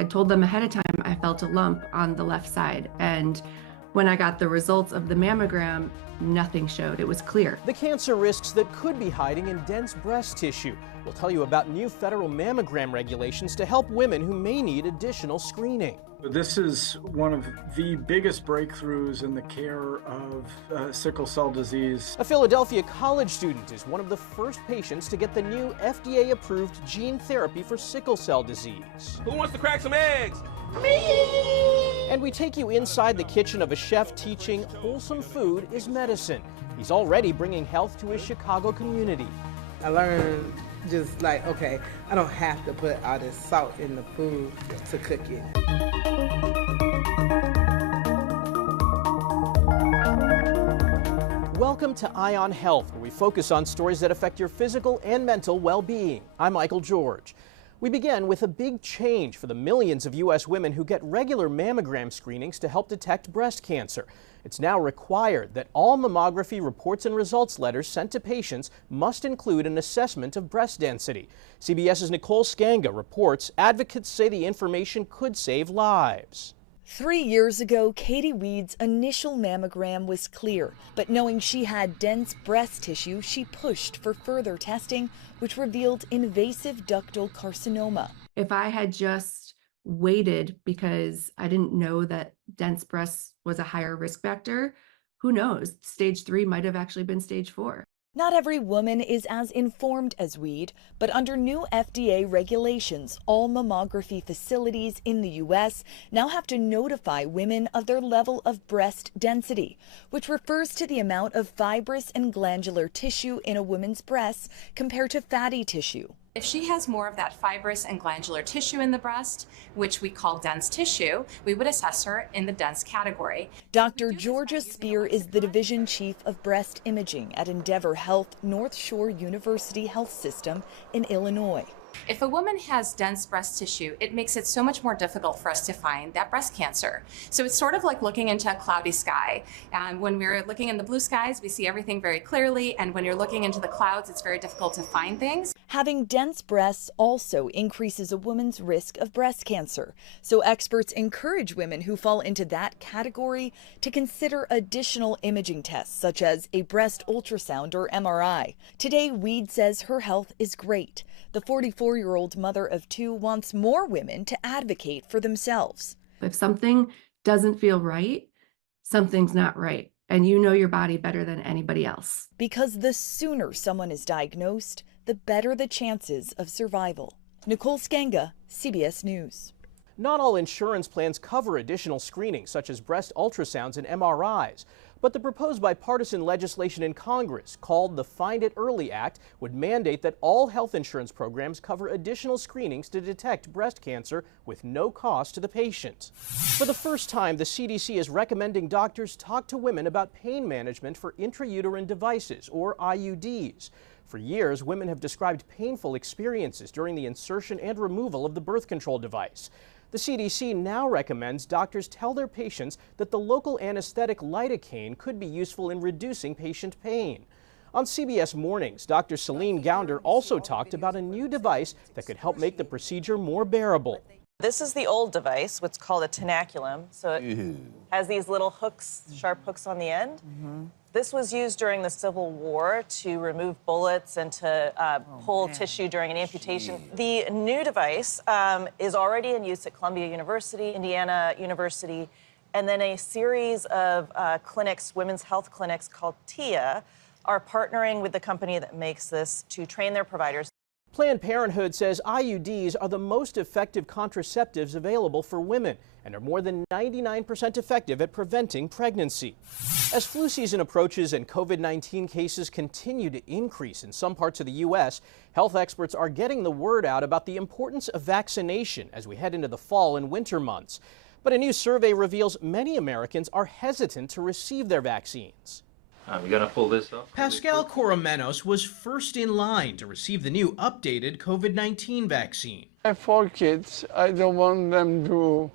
had told them ahead of time I felt a lump on the left side. And when I got the results of the mammogram, nothing showed. It was clear. The cancer risks that could be hiding in dense breast tissue. We'll tell you about new federal mammogram regulations to help women who may need additional screening. This is one of the biggest breakthroughs in the care of sickle cell disease. A Philadelphia college student is one of the first patients to get the new FDA-approved gene therapy for sickle cell disease. Who wants to crack some eggs? Me! And we take you inside the kitchen of a chef teaching wholesome food is medicine. He's already bringing health to his Chicago community. I learned just like, okay, I don't have to put all this salt in the food to cook it. Welcome to Eye on Health, where we focus on stories that affect your physical and mental well-being. I'm Michael George. We begin with a big change for the millions of U.S. women who get regular mammogram screenings to help detect breast cancer. It's now required that all mammography reports and results letters sent to patients must include an assessment of breast density. CBS's Nicole Skanga reports advocates say the information could save lives. 3 years ago, Katie Weed's initial mammogram was clear, but knowing she had dense breast tissue, she pushed for further testing, which revealed invasive ductal carcinoma. If I had just waited because I didn't know that dense breasts was a higher risk factor, who knows? Stage 3 might have actually been stage 4. Not every woman is as informed as Weed, but under new FDA regulations, all mammography facilities in the U.S. now have to notify women of their level of breast density, which refers to the amount of fibrous and glandular tissue in a woman's breasts compared to fatty tissue. If she has more of that fibrous and glandular tissue in the breast, which we call dense tissue, we would assess her in the dense category. Dr. Georgia Spear is the division chief of breast imaging at Endeavor Health North Shore University Health System in Illinois. If a woman has dense breast tissue, it makes it so much more difficult for us to find that breast cancer. So it's sort of like looking into a cloudy sky. When we're looking in the blue skies, we see everything very clearly, and when you're looking into the clouds, it's very difficult to find things. Having dense breasts also increases a woman's risk of breast cancer. So experts encourage women who fall into that category to consider additional imaging tests, such as a breast ultrasound or MRI. Today, Weed says her health is great. The 44-year-old mother of 2 wants more women to advocate for themselves. If something doesn't feel right, something's not right. And you know your body better than anybody else. Because the sooner someone is diagnosed, the better the chances of survival. Nicole Skanga, CBS News. Not all insurance plans cover additional screenings, such as breast ultrasounds and MRIs. But the proposed bipartisan legislation in Congress, called the Find It Early Act, would mandate that all health insurance programs cover additional screenings to detect breast cancer with no cost to the patient. For the first time, the CDC is recommending doctors talk to women about pain management for intrauterine devices, or IUDs. For years, women have described painful experiences during the insertion and removal of the birth control device. The CDC now recommends doctors tell their patients that the local anesthetic lidocaine could be useful in reducing patient pain. On CBS Mornings, Dr. Celine Gounder also talked about a new device that could help make the procedure more bearable. This is the old device, what's called a tenaculum. So it has these little hooks, sharp hooks on the end. This was used during the Civil War to remove bullets and to pull tissue during an amputation. The new device is already in use at Columbia University, Indiana University, and then a series of clinics, women's health clinics called TIA, are partnering with the company that makes this to train their providers. Planned Parenthood says IUDs are the most effective contraceptives available for women and are more than 99% effective at preventing pregnancy. As flu season approaches and COVID-19 cases continue to increase in some parts of the U.S., health experts are getting the word out about the importance of vaccination as we head into the fall and winter months. But a new survey reveals many Americans are hesitant to receive their vaccines. I'm gonna pull this up. Pascal Coromenos was first in line to receive the new updated COVID-19 vaccine. I have 4 kids. I don't want them to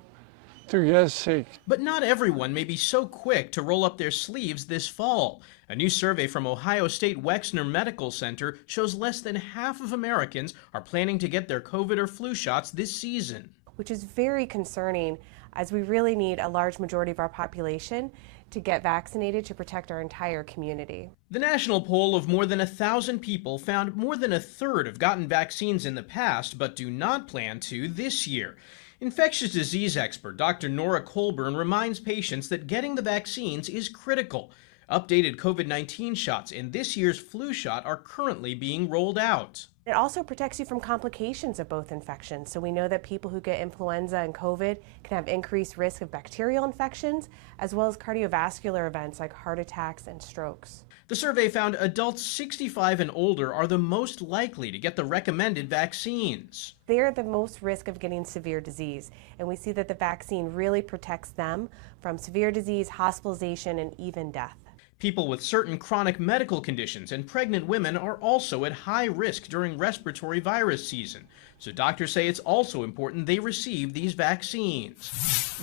get sick. But not everyone may be so quick to roll up their sleeves this fall. A new survey from Ohio State Wexner Medical Center shows less than half of Americans are planning to get their COVID or flu shots this season. which is very concerning, as we really need a large majority of our population to get vaccinated to protect our entire community. The national poll of more than 1,000 people found more than a third have gotten vaccines in the past, but do not plan to this year. Infectious disease expert Dr. Nora Colburn reminds patients that getting the vaccines is critical. Updated COVID-19 shots and this year's flu shot are currently being rolled out. It also protects you from complications of both infections. So we know that people who get influenza and COVID can have increased risk of bacterial infections, as well as cardiovascular events like heart attacks and strokes. The survey found adults 65 and older are the most likely to get the recommended vaccines. They're the most risk of getting severe disease, and we see that the vaccine really protects them from severe disease, hospitalization, and even death. People with certain chronic medical conditions and pregnant women are also at high risk during respiratory virus season. So doctors say it's also important they receive these vaccines.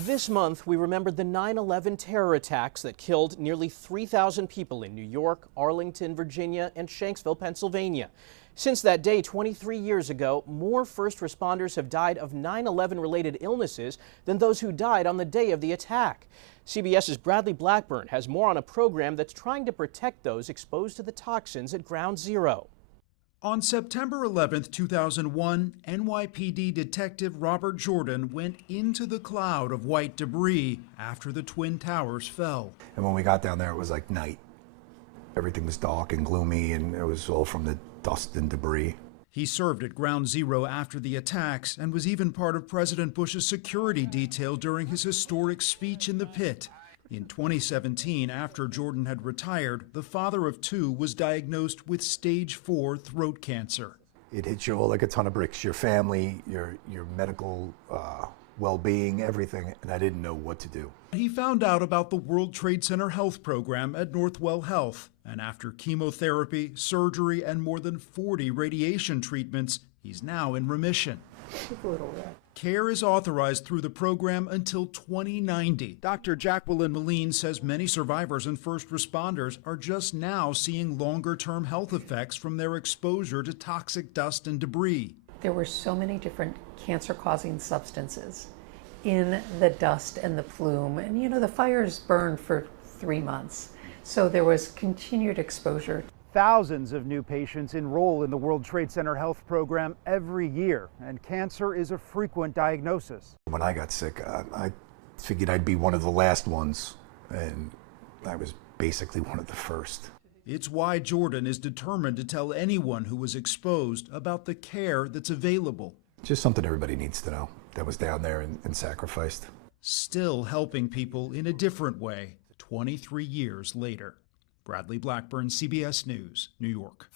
This month, we remembered the 9/11 terror attacks that killed nearly 3,000 people in New York, Arlington, Virginia, and Shanksville, Pennsylvania. Since that day 23 years ago, more first responders have died of 9/11-related illnesses than those who died on the day of the attack. CBS's Bradley Blackburn has more on a program that's trying to protect those exposed to the toxins at Ground Zero. On September 11, 2001, NYPD Detective Robert Jordan went into the cloud of white debris after the Twin Towers fell. And when we got down there, it was like night. Everything was dark and gloomy, and it was all from the dust and debris. He served at Ground Zero after the attacks and was even part of President Bush's security detail during his historic speech in the pit. In 2017, after Jordan had retired, the father of two was diagnosed with stage 4 throat cancer. It hits you all like a ton of bricks, your family, your medical well-being, everything, and I didn't know what to do. He found out about the World Trade Center Health Program at Northwell Health, and after chemotherapy, surgery, and more than 40 radiation treatments, he's now in remission. Care is authorized through the program until 2090. Dr. Jacqueline Moline says many survivors and first responders are just now seeing longer-term health effects from their exposure to toxic dust and debris. There were so many different cancer-causing substances in the dust and the plume. And you know, the fires burned for 3 months. So there was continued exposure. Thousands of new patients enroll in the World Trade Center Health Program every year, and cancer is a frequent diagnosis. When I got sick, I figured I'd be one of the last ones, and I was basically one of the first. It's why Jordan is determined to tell anyone who was exposed about the care that's available. Just something everybody needs to know that was down there and sacrificed. Still helping people in a different way 23 years later. Bradley Blackburn, CBS News, New York.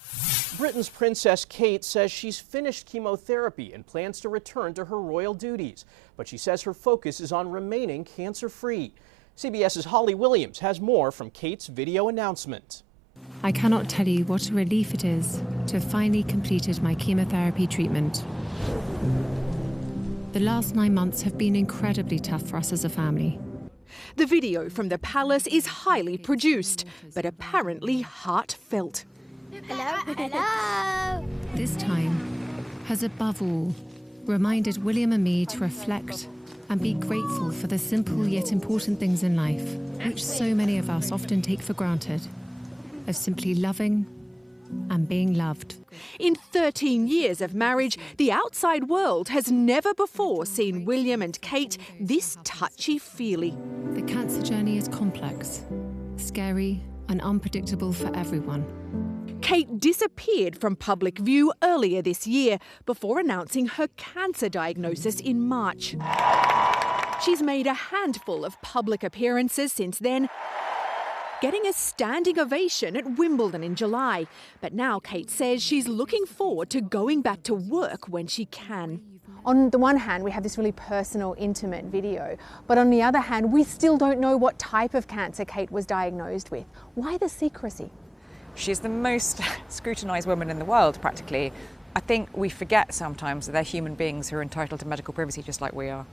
Britain's Princess Kate says she's finished chemotherapy and plans to return to her royal duties. But she says her focus is on remaining cancer-free. CBS's Holly Williams has more from Kate's video announcement. I cannot tell you what a relief it is to have finally completed my chemotherapy treatment. The last 9 months have been incredibly tough for us as a family. The video from the palace is highly produced, but apparently heartfelt. Hello, hello. This time has above all reminded William and me to reflect and be grateful for the simple yet important things in life, which so many of us often take for granted, of simply loving and being loved. In 13 years of marriage, the outside world has never before seen William and Kate this touchy-feely. The cancer journey is complex, scary, and unpredictable for everyone. Kate disappeared from public view earlier this year before announcing her cancer diagnosis in March. She's made a handful of public appearances since then, getting a standing ovation at Wimbledon in July. But now Kate says she's looking forward to going back to work when she can. On the one hand, we have this really personal, intimate video, but on the other hand, we still don't know what type of cancer Kate was diagnosed with. Why the secrecy? She's the most scrutinised woman in the world, practically. I think we forget sometimes that they're human beings who are entitled to medical privacy just like we are.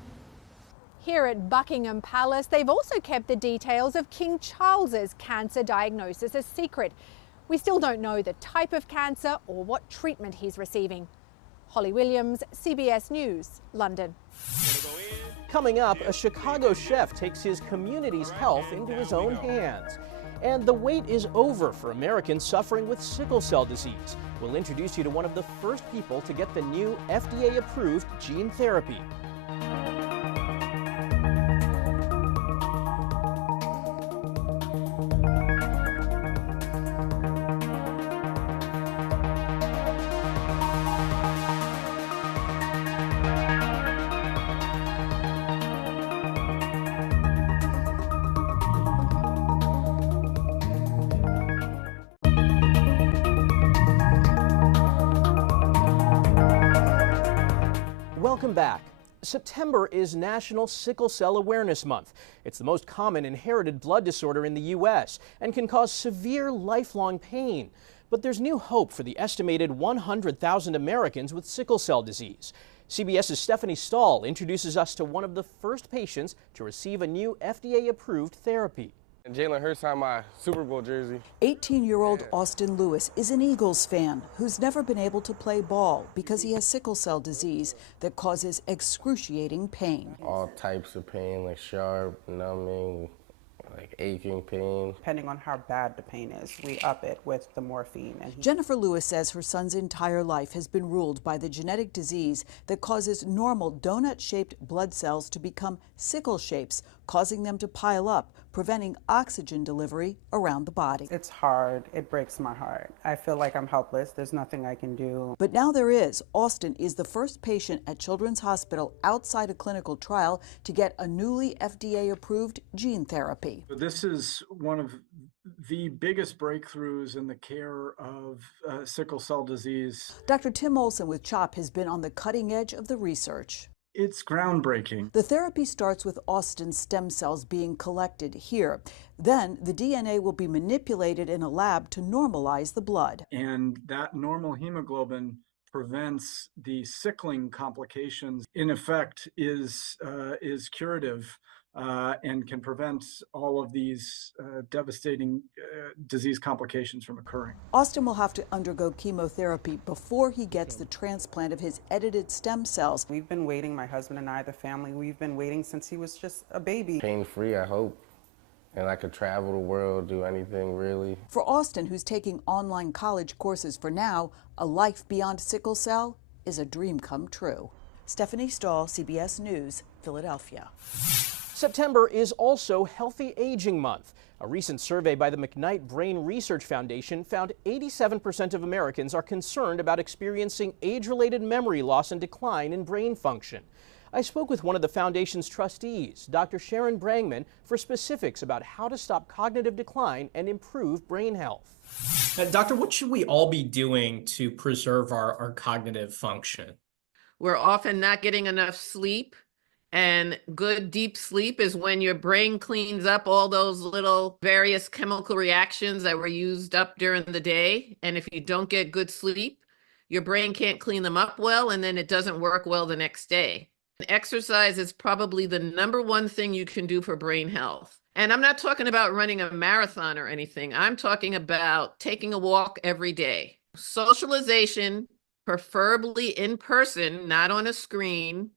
Here at Buckingham Palace, they've also kept the details of King Charles's cancer diagnosis a secret. We still don't know the type of cancer or what treatment he's receiving. Holly Williams, CBS News, London. Coming up, a Chicago chef takes his community's health into his own hands. And the wait is over for Americans suffering with sickle cell disease. We'll introduce you to one of the first people to get the new FDA-approved gene therapy. Welcome back. September is National Sickle Cell Awareness Month. It's the most common inherited blood disorder in the U.S. and can cause severe lifelong pain. But there's new hope for the estimated 100,000 Americans with sickle cell disease. CBS's Stephanie Stahl introduces us to one of the first patients to receive a new FDA-approved therapy. And Jalen Hurts on my Super Bowl jersey. 18-year-old Austin Lewis is an Eagles fan who's never been able to play ball because he has sickle cell disease that causes excruciating pain. All types of pain, like sharp, numbing, like aching pain. Depending on how bad the pain is, we up it with the morphine. Jennifer Lewis says her son's entire life has been ruled by the genetic disease that causes normal donut-shaped blood cells to become sickle shapes, causing them to pile up, preventing oxygen delivery around the body. It's hard. It breaks my heart. I feel like I'm helpless. There's nothing I can do. But now there is. Austin is the first patient at Children's Hospital outside a clinical trial to get a newly FDA-approved gene therapy. This is one of the biggest breakthroughs in the care of sickle cell disease. Dr. Tim Olson with CHOP has been on the cutting edge of the research. It's groundbreaking. The therapy starts with Austin's stem cells being collected here. Then the DNA will be manipulated in a lab to normalize the blood. And that normal hemoglobin prevents the sickling complications. In effect, is curative. And can prevent all of these devastating disease complications from occurring. Austin will have to undergo chemotherapy before he gets the transplant of his edited stem cells. We've been waiting, my husband and I, the family, we've been waiting since he was just a baby. Pain-free, I hope. And I could travel the world, do anything really. For Austin, who's taking online college courses for now, a life beyond sickle cell is a dream come true. Stephanie Stahl, CBS News, Philadelphia. September is also Healthy Aging Month. A recent survey by the McKnight Brain Research Foundation found 87% of Americans are concerned about experiencing age-related memory loss and decline in brain function. I spoke with one of the foundation's trustees, Dr. Sharon Brangman, for specifics about how to stop cognitive decline and improve brain health. Doctor, what should we all be doing to preserve our cognitive function? We're often not getting enough sleep. And good deep sleep is when your brain cleans up all those little various chemical reactions that were used up during the day. And if you don't get good sleep, your brain can't clean them up well, and then it doesn't work well the next day. Exercise is probably the #1 thing you can do for brain health. And I'm not talking about running a marathon or anything. I'm talking about taking a walk every day. Socialization, preferably in person, not on a screen,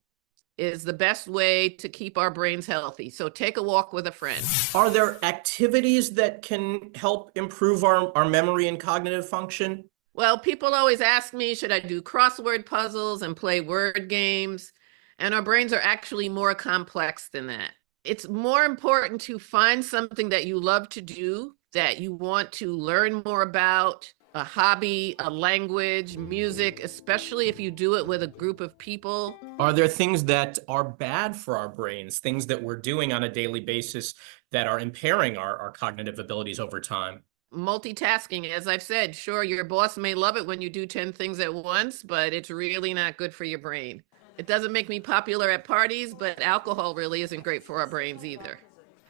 is the best way to keep our brains healthy. So take a walk with a friend. Are there activities that can help improve our memory and cognitive function? Well, people always ask me, should I do crossword puzzles and play word games? And our brains are actually more complex than that. It's more important to find something that you love to do, that you want to learn more about, a hobby, a language, music, especially if you do it with a group of people. Are there things that are bad for our brains, things that we're doing on a daily basis that are impairing our cognitive abilities over time? Multitasking, as I've said, sure, your boss may love it when you do 10 things at once, but it's really not good for your brain. It doesn't make me popular at parties, but alcohol really isn't great for our brains either.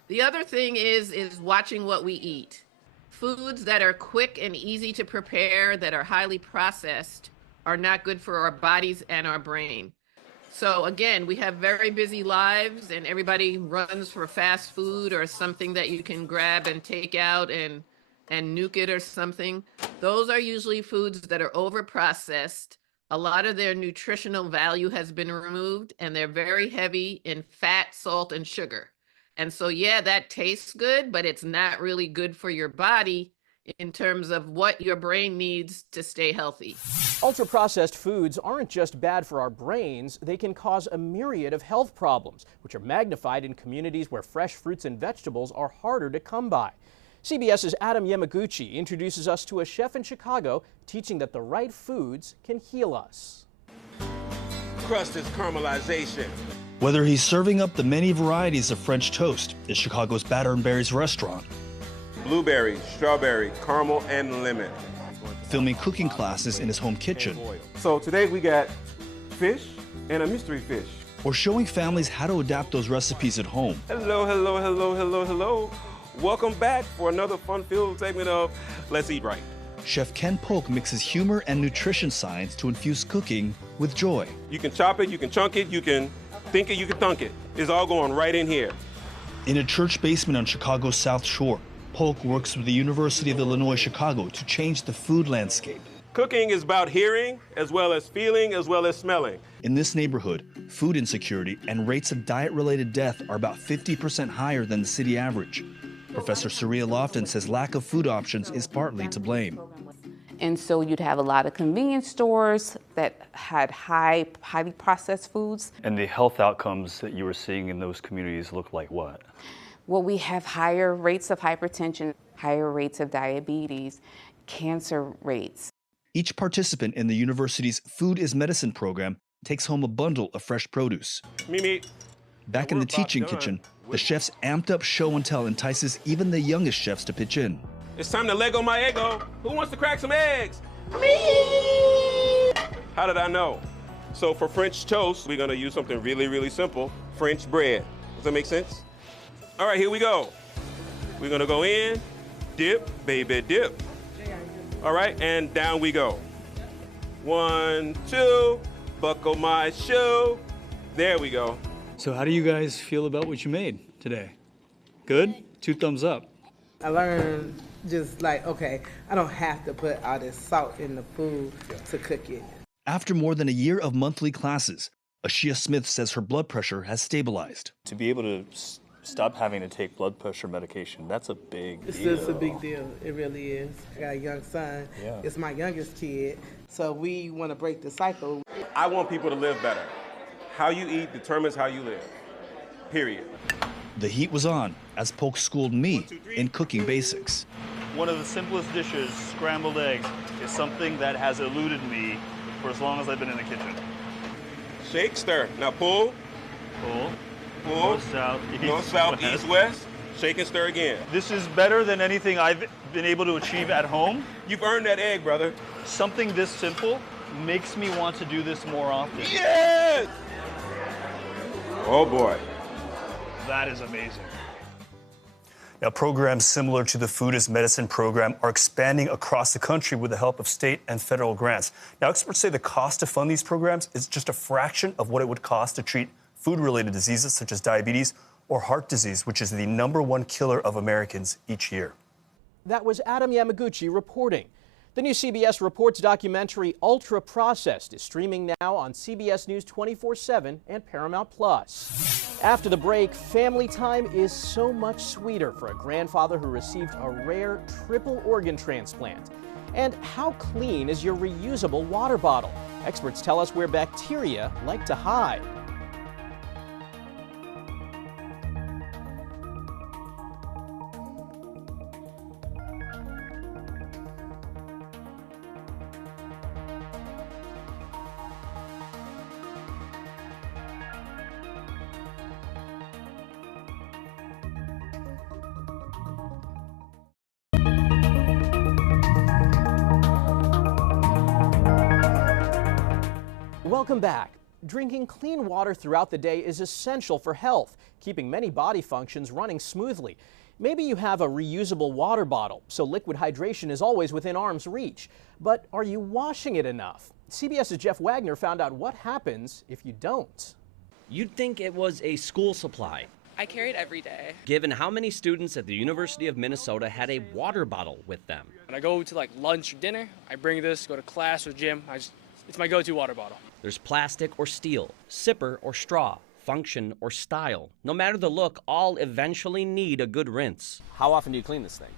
The other thing is watching what we eat. Foods that are quick and easy to prepare, that are highly processed, are not good for our bodies and our brain. So again, we have very busy lives and everybody runs for fast food or something that you can grab and take out and nuke it or something. Those are usually foods that are over processed, a lot of their nutritional value has been removed, and they're very heavy in fat, salt, and sugar. And so, yeah, that tastes good, but it's not really good for your body in terms of what your brain needs to stay healthy. Ultra-processed foods aren't just bad for our brains, they can cause a myriad of health problems, which are magnified in communities where fresh fruits and vegetables are harder to come by. CBS's Adam Yamaguchi introduces us to a chef in Chicago teaching that the right foods can heal us. Crust is caramelization. Whether he's serving up the many varieties of French toast at Chicago's Batter and Berries restaurant, Blueberry, strawberry, caramel, and lemon. filming cooking classes in his home kitchen, So today we got fish and a mystery fish. or showing families how to adapt those recipes at home. Hello, hello, hello, hello, hello. Welcome back for another fun-filled segment of Let's Eat Right. Chef Ken Polk mixes humor and nutrition science to infuse cooking with joy. You can chop it, you can chunk it, you can think it, you can thunk it. It's all going right in here. In a church basement on Chicago's South Shore, Polk works with the University of Illinois Chicago to change the food landscape. Cooking is about hearing, as well as feeling, as well as smelling. In this neighborhood, food insecurity and rates of diet-related death are about 50% higher than the city average. Professor Saria Lofton says lack of food options is partly to blame. And so you'd have a lot of convenience stores that had highly processed foods. And the health outcomes that you were seeing in those communities look like what? Well, we have higher rates of hypertension, higher rates of diabetes, cancer rates. Each participant in the university's Food is Medicine program takes home a bundle of fresh produce. Mimi. Back in the teaching kitchen, the chef's amped up show and tell entices even the youngest chefs to pitch in. It's time to Lego my ego. Who wants to crack some eggs? Me! How did I know? So for French toast, we're gonna use something really, really simple. French bread. Does that make sense? All right, here we go. We're gonna go in, dip, baby, dip. All right, and down we go. 1, 2, buckle my shoe. There we go. So how do you guys feel about what you made today? Good? 2 thumbs up. I learned just like, okay, I don't have to put all this salt in the food to cook it. After more than a year of monthly classes, Ashia Smith says her blood pressure has stabilized. To be able to stop having to take blood pressure medication, that's a big deal. It's a big deal. It really is. I got a young son. Yeah. It's my youngest kid. So we want to break the cycle. I want people to live better. How you eat determines how you live, period. The heat was on as Polk schooled me in cooking basics. One of the simplest dishes, scrambled eggs, is something that has eluded me for as long as I've been in the kitchen. Shake, stir. Now pull. Pull. Pull. North, south, east, North, south, west. east, west. Shake and stir again. This is better than anything I've been able to achieve at home. You've earned that egg, brother. Something this simple makes me want to do this more often. Yes! Oh boy. That is amazing. Now, programs similar to the Food is Medicine program are expanding across the country with the help of state and federal grants. Now, experts say the cost to fund these programs is just a fraction of what it would cost to treat food-related diseases such as diabetes or heart disease, which is the #1 killer of Americans each year. That was Adam Yamaguchi reporting. The new CBS Reports documentary Ultra Processed is streaming now on CBS News 24/7 and Paramount+. After the break, family time is so much sweeter for a grandfather who received a rare triple organ transplant. And how clean is your reusable water bottle? Experts tell us where bacteria like to hide. Welcome back. Drinking clean water throughout the day is essential for health, keeping many body functions running smoothly. Maybe you have a reusable water bottle, so liquid hydration is always within arm's reach. But are you washing it enough? CBS's Jeff Wagner found out what happens if you don't. You'd think it was a school supply, I carry it every day. given how many students at the University of Minnesota had a water bottle with them. When I go to like lunch or dinner, I bring this, go to class or gym, I just It's my go-to water bottle. There's plastic or steel, sipper or straw, function or style. No matter the look, all eventually need a good rinse. How often do you clean this thing?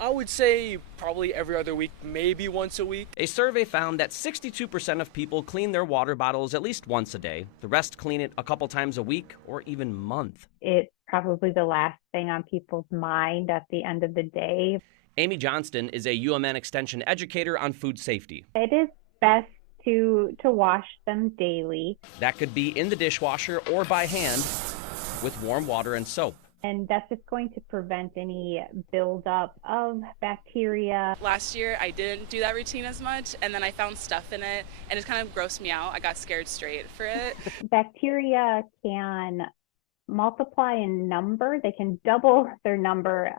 I would say probably every other week, maybe once a week. A survey found that 62% of people clean their water bottles at least once a day. The rest clean it a couple times a week or even month. It's probably the last thing on people's mind at the end of the day. Amy Johnston is a UMN Extension educator on food safety. It is best to wash them daily. That could be in the dishwasher or by hand with warm water and soap. And that's just going to prevent any buildup of bacteria. Last year, I didn't do that routine as much, and then I found stuff in it, and it kind of grossed me out. I got scared straight for it. Bacteria can multiply in number. They can double their number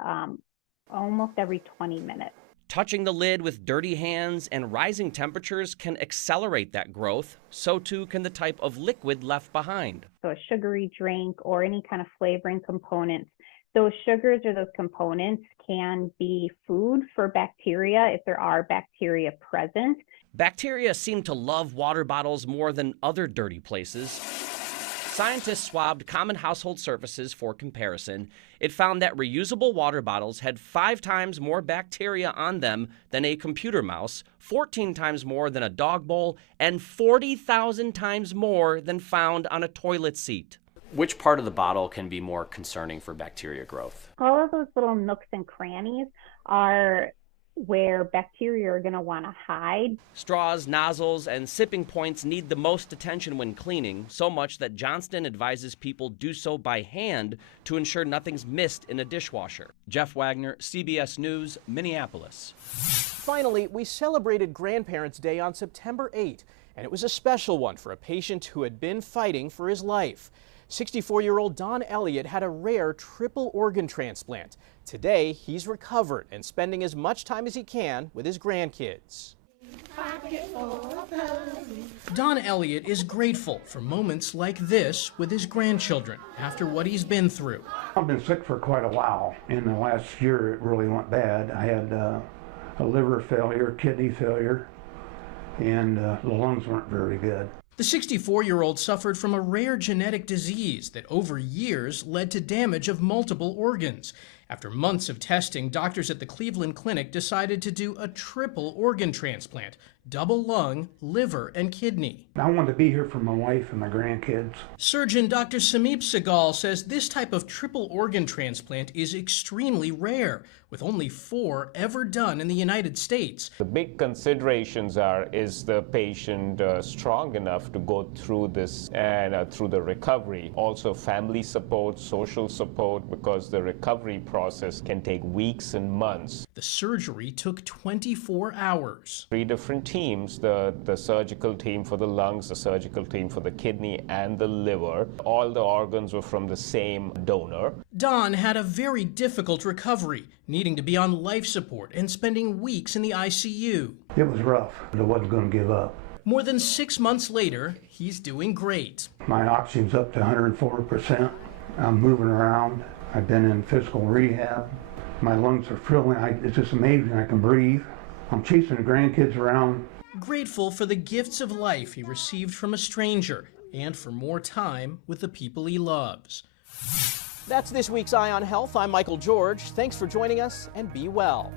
almost every 20 minutes. Touching the lid with dirty hands and rising temperatures can accelerate that growth. So too can the type of liquid left behind. So a sugary drink or any kind of flavoring components, those sugars or those components can be food for bacteria if there are bacteria present. Bacteria seem to love water bottles more than other dirty places. Scientists swabbed common household surfaces for comparison. It found that reusable water bottles had 5 times more bacteria on them than a computer mouse, 14 times more than a dog bowl, and 40,000 times more than found on a toilet seat. Which part of the bottle can be more concerning for bacteria growth? All of those little nooks and crannies are where bacteria are going to want to hide. Straws, nozzles, and sipping points need the most attention when cleaning, so much that Johnston advises people do so by hand to ensure nothing's missed in a dishwasher. Jeff Wagner, CBS News, Minneapolis. Finally, we celebrated Grandparents' Day on September 8, and it was a special one for a patient who had been fighting for his life. 64-year-old Don Elliott had a rare triple organ transplant. Today, he's recovered and spending as much time as he can with his grandkids. Don Elliott is grateful for moments like this with his grandchildren after what he's been through. I've been sick for quite a while. In the last year, it really went bad. I had a liver failure, kidney failure, and the lungs weren't very good. The 64-year-old suffered from a rare genetic disease that over years led to damage of multiple organs. After months of testing, doctors at the Cleveland Clinic decided to do a triple organ transplant, double lung, liver, and kidney. I wanted to be here for my wife and my grandkids. Surgeon Dr. Sameep Sehgal says this type of triple organ transplant is extremely rare, with only 4 ever done in the United States. The big considerations are, is the patient strong enough to go through this and through the recovery? Also family support, social support, because the recovery process can take weeks and months. The surgery took 24 hours. 3 different teams, the surgical team for the lungs, the surgical team for the kidney and the liver. All the organs were from the same donor. Don had a very difficult recovery, needing to be on life support and spending weeks in the ICU. It was rough, but I wasn't going to give up. More than 6 months later, he's doing great. My oxygen's up to 104%. I'm moving around. I've been in physical rehab. My lungs are filling. It's just amazing I can breathe. I'm chasing the grandkids around. Grateful for the gifts of life he received from a stranger and for more time with the people he loves. That's this week's Eye on Health. I'm Michael George. Thanks for joining us, and be well.